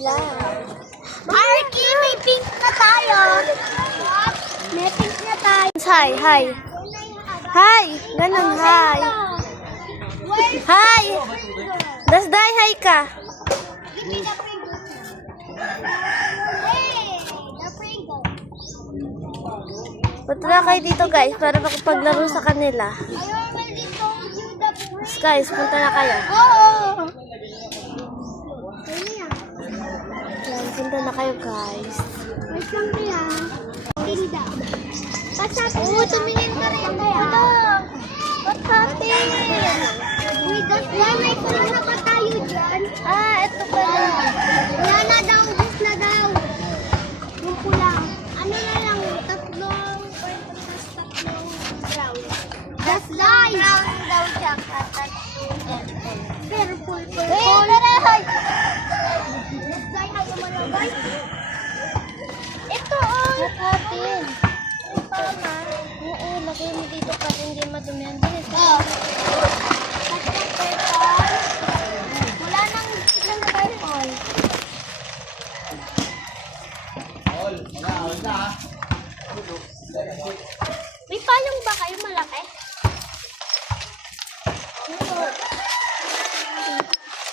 lang. Arky, may pink na tayo. May pink na tayo. Hi, hi. Hi, ganun, hi. Hi. Dasday, hi ka. Give me the Pringles. Hey, the Pringles. Punta na kayo dito guys para makipaglaro sa kanila. I already told you the Pringles. Guys, punta na kayo. Oo. Yan, punta na kayo guys. Wait lang kaya. Tinda. Oo, tumingin ka rin kaya. What happened? Wait, that's why may pula na ba tayo dyan? Ito pala. Wala na daw, ubus na daw. Yung pula. Ano na lang, tatlong brown. That's light. Brown daw siya, purple. Hey, taray! That's light na lumalabay. Ito What happened? Tama. Oo, lagay mo dito para hindi madumihan. Bilis. Oh. Wala nang isang purple. May payong ba kayo malaki?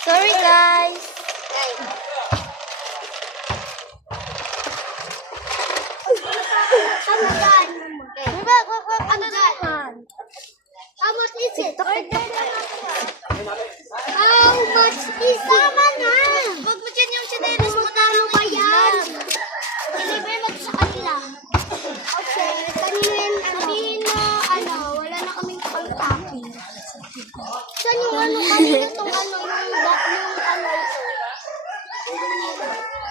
Sorry guys. Ano yan? Ano naman? How much is it? How much is it? Tama na! Wag mo dyan yung sinelis mo na Ano ba yan? Deliver mo sa kanila. Okay, sabihin mo, wala na kaming pang-copy. Saan yung kanina itong yung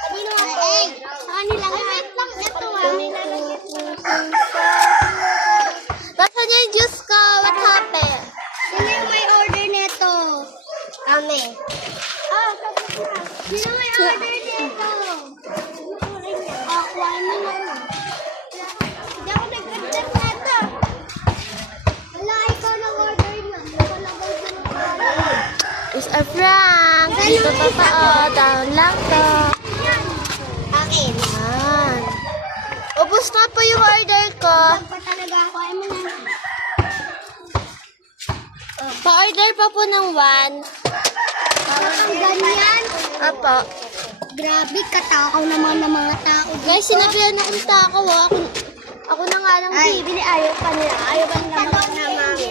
kanino ako? Sa kanila nga. Wait lang, ito may lalagyan. Nasaan yung juice ko? What happened? Sino yung may order nito? Kami. Sino may order nito? Kuhain mo na lang. Hindi ako nag-order nito. Wala, ikaw nag-order niya. Nakalagay ko ng order. It's a prank. Ito totoo. Down lang to. Akin. Yan. Ubus na po yung order ko. Pa talaga, kuhain mo na. Pa-order pa po ng 1. Ang ganyan. Apo. Grabe, katakaw naman ng mga tao. Guys, sinabihan na ng takaw. Ako na nga lang bibili. Ayaw pa nila. Ayaw pa nila na mami.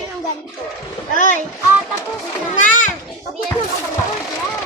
Ay, tapos na. Tapos na.